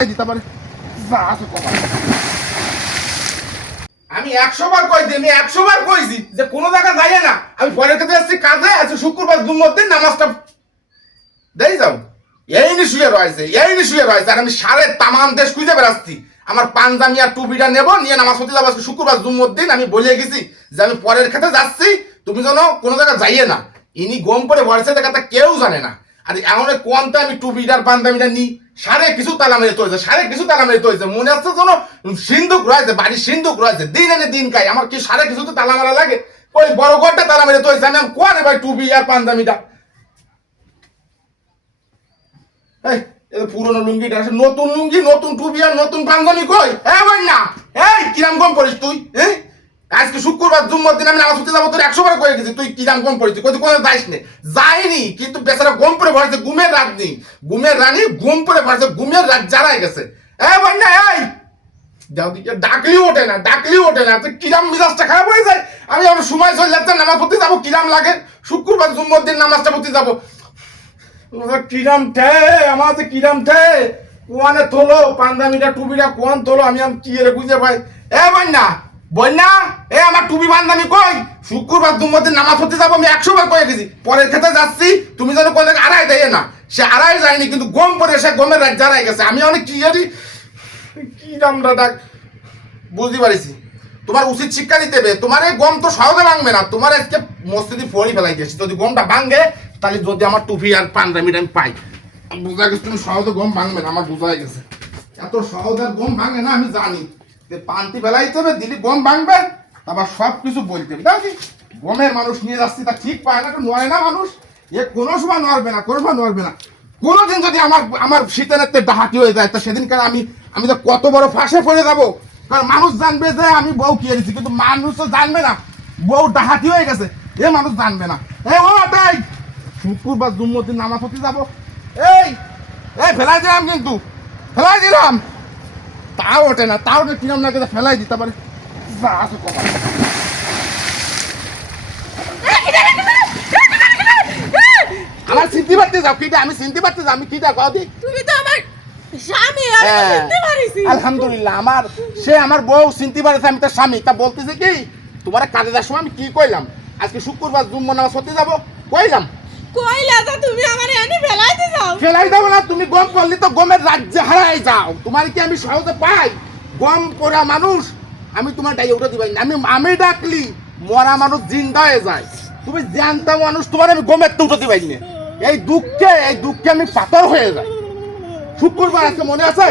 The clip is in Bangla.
আমি আমি কইছি যে কোনো জায়গা যাই না। আমি পরের কাছে আসছি শুক্রবার জুম্মদিন নামাজটা দেই যাও। এই নি শুয়ে রয়েছে, এই নি শুয়ে রয়েছে। আর আমি সাড়ে তামান দেশ খুঁজে বেড়াচ্ছি। আমার পাঞ্জামি আর টুপিটা নেব, নিয়ে নামাজ পড়তে যাব। আজকে শুক্রবার জুম্মদিন আমি বলে গেছি যে আমি পরের খেতে যাচ্ছি, তুমি যেন কোনো জায়গায় যাইয়ে না। ইনি গম করে বলছে দেখা কেউ জানে না। আর এমন কোনটা আমি টুপিটার, পাঞ্জামিটা নিই। সারে কিছু তালা মেরে তৈছে সারে কিছু তালা মেরে তৈছে মনে হচ্ছে যেন সিন্ধুক রয়েছে বাড়ির সিন্ধুক রয়েছে, দিন এনে দিন খাই আমার কি সারে কিছু তো তালা মারা লাগে? ওই বড় ঘরটা তালা মেরে তৈছে আমি আমি কোয়ানে ভাই টুপি আর পাঞ্জামিটা পুরনো লুঙ্গিটা নতুন লুঙ্গি, নতুন টুপি আর নতুন পাঞ্জাবি কই? হ্যাঁ ভাই না এই, কিরাম কম করিস তুই এই আজকে শুক্রবার জুম্মার দিন আমি নামাজ পড়তে যাব, তোর একশো বার করে গেছি, তুই কিরাম কম করিস কই কোনো যাইস নে। যাইনি, কিন্তু বেচারা গম পরে ভরেছে গুমের রাত নেই গুমের রানী ঘুম পরে ভরেছে ঘুমের রাত জারাই গেছে। ভাই না এই! যাও ডাকলি ওঠে না ডাকলি ওঠে না। তুই কিরাম মিজাজটা খারাপ হয়ে যায়? আমি আমার সময় চলে যাচ্ছে নামাজ পড়তে যাব, কিরাম লাগে? শুক্রবার জুম্মার দিন নামাজটা পড়তে যাব। কিরাম ঠে, আমার কিরাম ঠে। কোয়ানে তোলো, পাঞ্জাবিটা টুপিটা কোয়ান তোলো, আমি আমি কি রে বুঝে ভাই এ বন্যা! বন্যা? এ আমার টুপি পাঞ্জাবি কই? শুক্রবার দুমদিন নামাজ পড়তে যাব, আমি একশো বার করে গেছি। পরের ক্ষেত্রে যাচ্ছি, তুমি যেন কোন আড়াই দেয় না। সে আড়াই যায়নি, কিন্তু গম পরে সে গমের রাত জারাই গেছে। আমি অনেক কি জানি, কি নামটা ডাক? বুঝতে পারিছি। তোমার উচিত শিক্ষা দিতে হবে। তোমার এই গম তো সহজে ভাঙবে না। তোমার আজকে মস্তিদি ফড়ি ফেলাই দিয়েছি। যদি গমটা ভাঙবে তাহলে যদি আমার টুপি আর পাঞ্জাবিটা আমি পাই। বোঝা গেছে তুমি সহজে গম ভাঙবে না, আমার বোঝা গেছে। এত সহজে গম ভাঙে না, আমি জানি। পান্তি ফেলাইতে হবে, দিলি গম ভাঙবে, আবার সব কিছু বলতে হবে। দেখি গমের মানুষ নিয়ে যাচ্ছি, তা ঠিক পায় না, তো নয় না মানুষ। এ কোনো সময় নড়বে না, কোনো সময় নড়বে না। কোনোদিন যদি আমার আমার শীতের ডাহাতি হয়ে যায়, তা সেদিনকার আমি আমি তো কত বড় ফাঁসে পড়ে যাব। কারণ মানুষ জানবে যে আমি বউ কি এনেছি কিন্তু মানুষ তো জানবে না, বউ ডাহাতি হয়ে গেছে, এ মানুষ জানবে না। এ ও তাই শুকুর বা জুম্মতির নামাজ হতে যাব। এই এই, ফেলাই দিলাম কিন্তু, ফেলাই দিলাম। তাও ওঠে না তাও ওঠে কিরম লাগে ফেলাই দিতে পারে। আছে কপালে। আমার চিনতে পারতে যাও কিটা আমি চিনতে পারতে যাও আমি কিটা কও দি। তুমি তো আমার স্বামী আমি হ্যাঁ। চিনতে পারিছি আলহামদুলিল্লাহ আমার সে আমার বউ চিনতে পারেছে আমি তার স্বামী। তা বলতেছে কি তোমার কাজে যাওয়ার সময় আমি কি কইলাম? আজকে শুক্রবার জুম্ম নামাজ পড়তে যাব কইলাম। পাই? গম মানুষ, আমি তোমার আমি ডাকলি মানুষ যায়। তুমি মানুষ, তোমার আমি গমের দিবাই এই দুঃখে এই দুঃখে আমি হয়ে শুক্রবার আজকে মনে আছে?